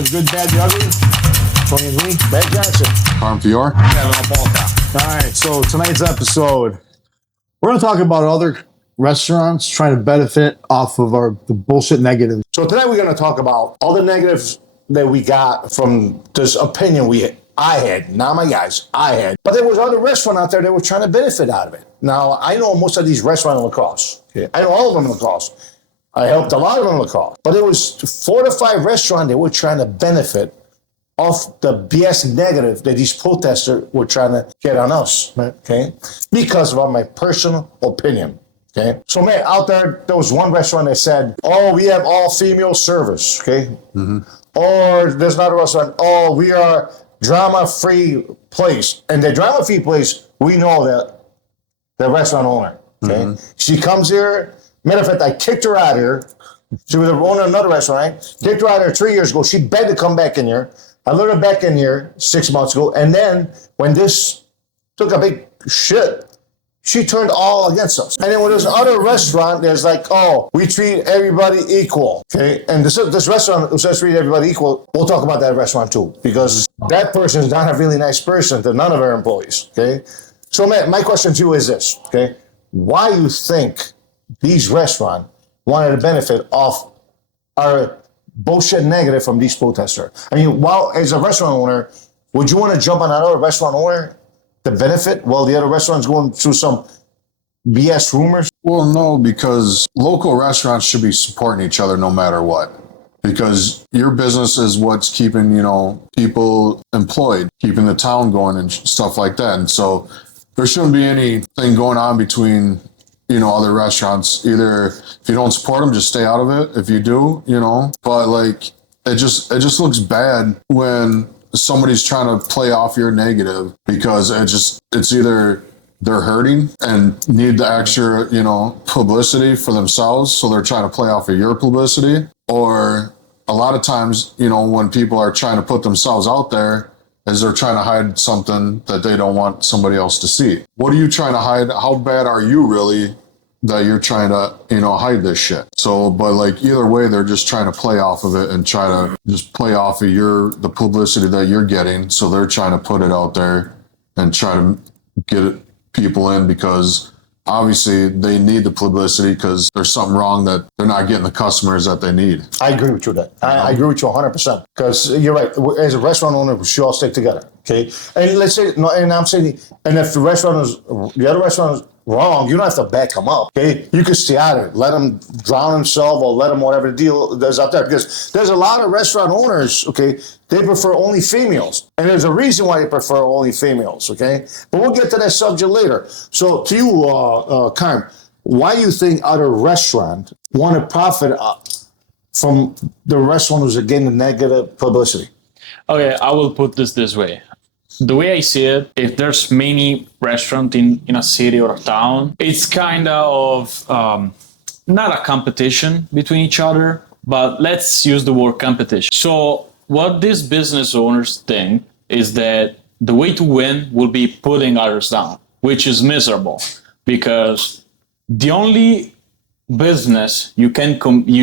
times. Good, bad, the ugly. Tony and Lee. Brad Johnson. Harm Fior. All right, so tonight's episode, we're going to talk about other restaurants trying to benefit off of the bullshit negatives. So tonight we're going to talk about all the negatives that we got from this opinion I had, not my guys, I had. But there was other restaurant out there that were trying to benefit out of it. Now, I know most of these restaurants in La Crosse. Okay. I know all of them in La Crosse. I helped a lot of them in La Crosse. But there was 4 to 5 restaurants that were trying to benefit off the BS negative that these protesters were trying to get on us, okay? Because of my personal opinion, okay? So, man, out there was one restaurant that said, oh, we have all female service, okay? Mm-hmm. Or there's another restaurant, oh, we are drama-free place. And the drama-free place, we know that the restaurant owner, okay? Mm-hmm. She comes here. Matter of fact, I kicked her out of here. She was the owner of another restaurant, right? Kicked her out of here 3 years ago. She begged to come back in here. I let her back in here 6 months ago. And then when this took a big shit, she turned all against us. And then when there's other restaurant, there's like, oh, we treat everybody equal. Okay. And this restaurant who says treat everybody equal, we'll talk about that restaurant too. Because that person is not a really nice person to none of our employees. Okay. So, man, my question to you is this. Okay. Why you think these restaurants wanted to benefit off our bullshit negative from these protesters? I mean, while as a restaurant owner, would you want to jump on another restaurant owner to benefit while the other restaurant's going through some BS rumors? Well, no, because local restaurants should be supporting each other no matter what. Because your business is what's keeping, people employed, keeping the town going and stuff like that. And so there shouldn't be anything going on between other restaurants. Either if you don't support them, just stay out of it. If you do, but like, it just looks bad when somebody's trying to play off your negative, because it's either they're hurting and need the extra, publicity for themselves. So they're trying to play off of your publicity, or a lot of times, when people are trying to put themselves out there, is they're trying to hide something that they don't want somebody else to see. What are you trying to hide? How bad are you really that you're trying to, hide this shit? So, but like either way, they're just trying to play off of it and try to just play off of the publicity that you're getting. So they're trying to put it out there and try to get people in, because obviously they need the publicity because there's something wrong that they're not getting the customers that they need. I agree with you with that. I agree with you 100%, because you're right. As a restaurant owner, we should all stick together. Okay. And let's say, and I'm saying, and if the other restaurant is wrong, you don't have to back them up. Okay. You can stay out of it. Let them drown themselves, or let them whatever the deal there's out there. Because there's a lot of restaurant owners, okay, they prefer only females. And there's a reason why they prefer only females, okay? But we'll get to that subject later. So to you, Karen, why do you think other restaurants want to profit from the restaurant who's getting the negative publicity? Okay, I will put this way. The way I see it, if there's many restaurants in a city or a town, it's kind of not a competition between each other, but let's use the word competition. So what these business owners think is that the way to win will be putting others down, which is miserable, because the only business you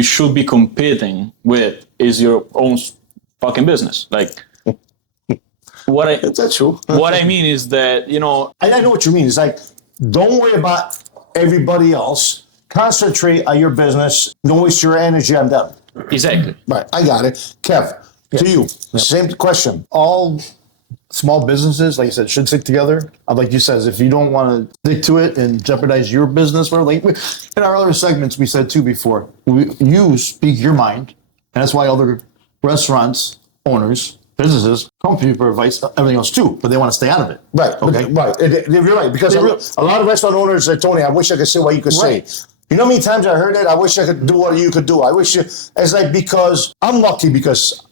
should be competing with is your own fucking business. Like, that's true. What I mean is that, I know what you mean. It's like, don't worry about everybody else. Concentrate on your business. Don't waste your energy on them. Exactly. Right. I got it. Kev, to you, same question. All small businesses, like you said, should stick together. Like you said, if you don't want to stick to it and jeopardize your business, in our other segments, we said too before, you speak your mind. And that's why other restaurants, owners, businesses come to you for advice, everything else too, but they want to stay out of it. Right. Okay. Right. You're right. Because a lot of restaurant owners say, Tony, I wish I could say what you could say. You know how many times I heard it? I wish I could do what you could do. It's like, because I'm lucky, because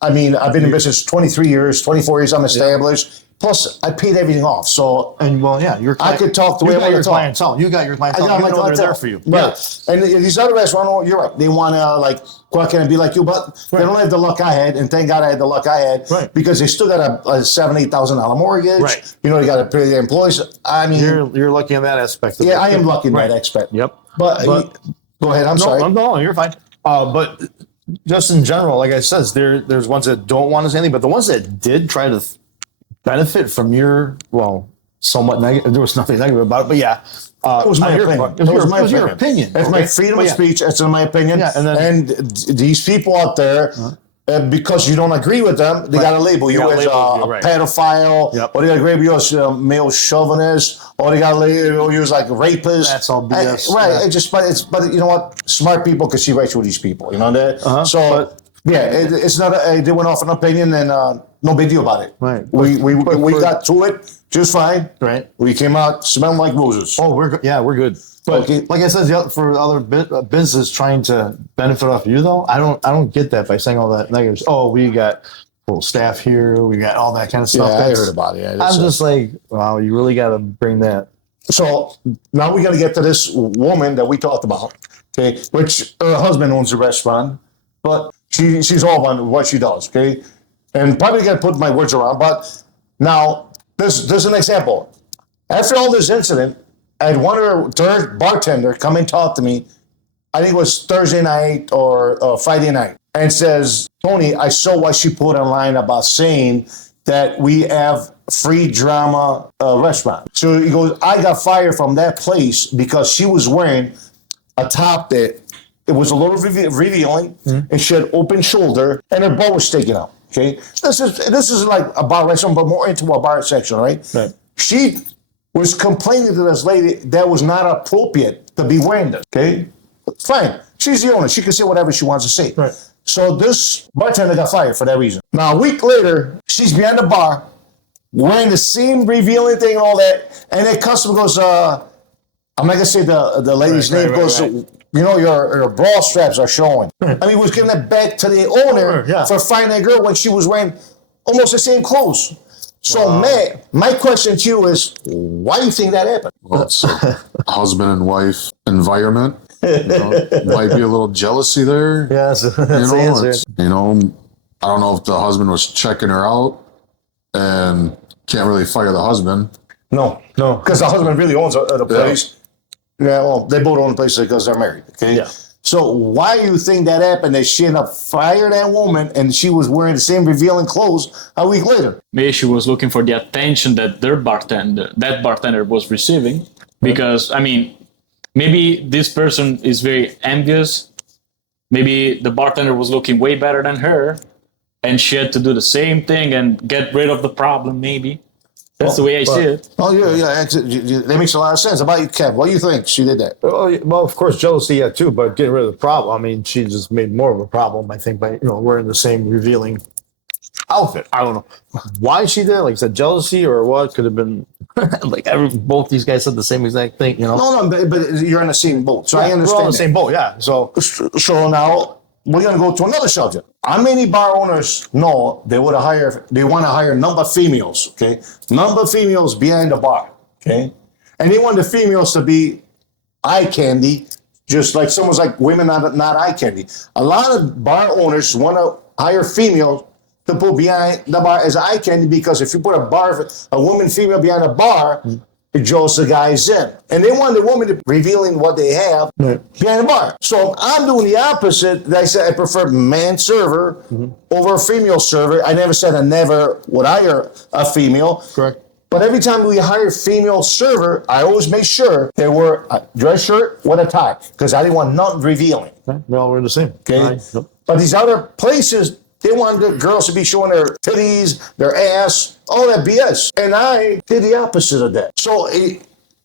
I've been in business 23 years, 24 years, I'm established. Yeah. Plus, I paid everything off. So, I could talk the way I want to talk. Clientele. You got your clientele. I got my clientele. They're there for you. Right. Yeah. And these other restaurants, you're right. They want to go out and be like you, but they don't have the luck I had. And thank God I had the luck I had, because they still got a $7,000-8,000 mortgage. Right. They got to pay their employees. You're lucky in that aspect. Yeah, I am lucky in that aspect. Yep. But go ahead. I'm sorry. No, you're fine. But just in general, like I said, there's ones that don't want to say anything, but the ones that did try to benefit from your, somewhat negative, there was nothing negative about it, but yeah. It was my opinion. It was your opinion. It's my freedom of speech. It's in my opinion. Yeah, and these people out there, because you don't agree with them, they got to label you as a pedophile, or they got to label you as a male chauvinist, or they got to label you as like a rapist. That's all BS. Right. Yeah. But you know what? Smart people can see right through these people. You know that. So it's not. They went off an opinion, and no big deal about it. Right. We got to it just fine. Right. We came out smelling like roses. Oh, we're good. But like I said, for other business trying to benefit off you, though, I don't get that by saying all that negative. Oh, we got full staff here, we got all that kind of stuff. Yeah, I heard about it. Yeah, I'm just like, wow, you really got to bring that. So now we got to get to this woman that we talked about, okay? Which her husband owns a restaurant, but she's all on what she does, okay? And probably got to put my words around, but now there's an example. After all this incident, I had one of her third bartender come and talk to me. I think it was Thursday night or Friday night, and says, Tony, I saw what she put online about saying that we have free drama restaurant. So he goes, I got fired from that place because she was wearing a top that it was a little revealing, and she had open shoulder, and her butt was sticking out. Okay, this is like a bar restaurant, but more into a bar section, right? Right. She was complaining to this lady that was not appropriate to be wearing this. Okay, fine. She's the owner. She can say whatever she wants to say. Right. So this bartender got fired for that reason. Now a week later, she's behind the bar wearing the same revealing thing and all that, and the customer goes, I'm not gonna say the lady's name. Goes, you know, your bra straps are showing. I mean, he was giving it back to the owner for finding a girl when she was wearing almost the same clothes. So, man, my question to you is, why do you think that happened? Well, it's a husband and wife environment. You know, might be a little jealousy there. Yes, that's the answer. I don't know if the husband was checking her out and can't really fire the husband. No, because the husband really owns the place. Yeah, well, they both own the place because they're married. Okay. Yeah. So why do you think that happened? That she ended up firing that woman, and she was wearing the same revealing clothes a week later. Maybe she was looking for the attention that that bartender was receiving. Because I mean, maybe this person is very envious. Maybe the bartender was looking way better than her, and she had to do the same thing and get rid of the problem. Maybe. That's the way I see it. Oh, yeah. That makes a lot of sense. About you, Kev? What do you think she did that? Well, of course, jealousy, yeah, too, but getting rid of the problem. I mean, she just made more of a problem, I think, by wearing the same revealing outfit. I don't know why she did. Like I said, jealousy or what could have been. Like both these guys said the same exact thing. No, but you're in the same boat, so I understand. We're on the same boat, yeah. So now we're gonna go to another subject. How many bar owners know they want to hire number females, okay? Number females behind the bar, okay? And they want the females to be eye candy, just like someone's like women not eye candy. A lot of bar owners want to hire females to put behind the bar as eye candy, because if you put a woman female behind a bar, it draws the guys in. And they want the woman to be revealing what they have behind the bar. So I'm doing the opposite. I said I prefer man server over a female server. I never said I never would hire a female. Correct. But every time we hire female server, I always make sure they wear a dress shirt with a tie, because I didn't want nothing revealing. Okay. We all wear the same. Okay. But these other places, they want the girls to be showing their titties, their ass, all that BS. And I did the opposite of that. So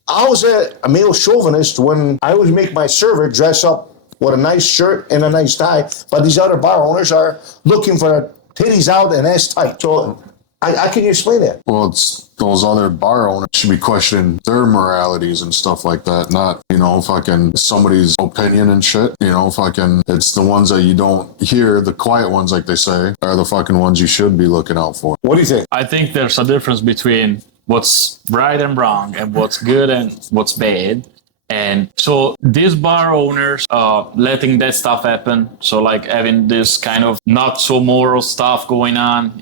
I was a male chauvinist when I would make my server dress up with a nice shirt and a nice tie. But these other bar owners are looking for their titties out and ass tight. So I can you explain that? Well, it's those other bar owners should be questioning their moralities and stuff like that, not, fucking somebody's opinion and shit. It's the ones that you don't hear, the quiet ones, like they say, are the fucking ones you should be looking out for. What do you think? I think there's a difference between what's right and wrong and what's good and what's bad. And so these bar owners letting that stuff happen, so like having this kind of not so moral stuff going on,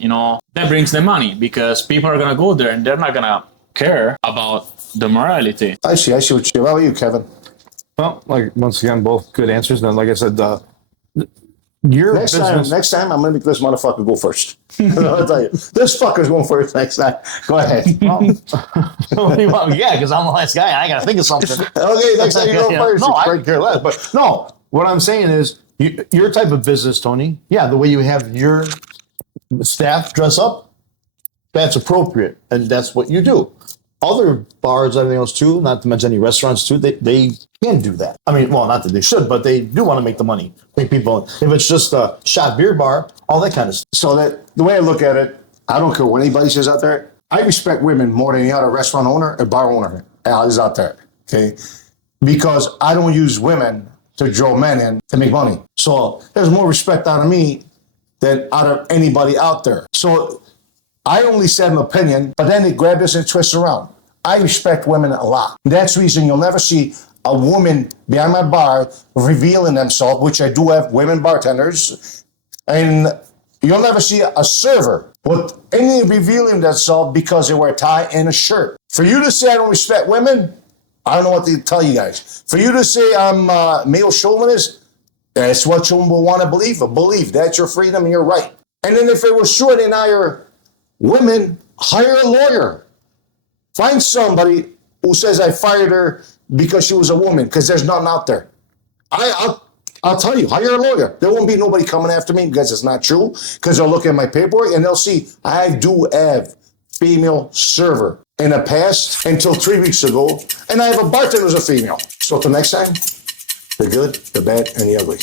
that brings them money, because people are going to go there and they're not going to care about the morality. I see what you. How about you, Kevin? Well, like once again, both good answers. Then, like I said, Your Next business. time, I'm gonna make this motherfucker go first. I'll tell you, this fucker's going first next time. Go ahead. Yeah, because I'm the last guy. I got to think of something. Okay, next time you go first. No, I you could care less. But no, what I'm saying is, your type of business, Tony. Yeah, the way you have your staff dress up, that's appropriate, and that's what you do. Other bars, everything else too, not to mention any restaurants too, they can do that. I mean, well, not that they should, but they do want to make the money. Make people, if it's just a shot beer bar, all that kind of stuff. So that the way I look at it, I don't care what anybody says out there. I respect women more than any other restaurant owner or bar owner is out there. Okay, because I don't use women to draw men in to make money. So there's more respect out of me than out of anybody out there. So I only said an opinion, but then they grab this and twist around. I respect women a lot. That's the reason you'll never see a woman behind my bar revealing themselves, which I do have women bartenders, and you'll never see a server with any revealing themselves because they wear a tie and a shirt. For you to say I don't respect women, I don't know what to tell you guys. For you to say I'm male chauvinist, that's what you will want to believe. Believe that's your freedom and your right. And then if it was true and hire women, hire a lawyer. Find somebody who says I fired her because she was a woman, because there's nothing out there. I'll tell you, hire a lawyer. There won't be nobody coming after me because it's not true, because they'll look at my paperwork and they'll see I do have female server in the past until 3 weeks ago, and I have a bartender who's a female. So till next time, the good, the bad, and the ugly.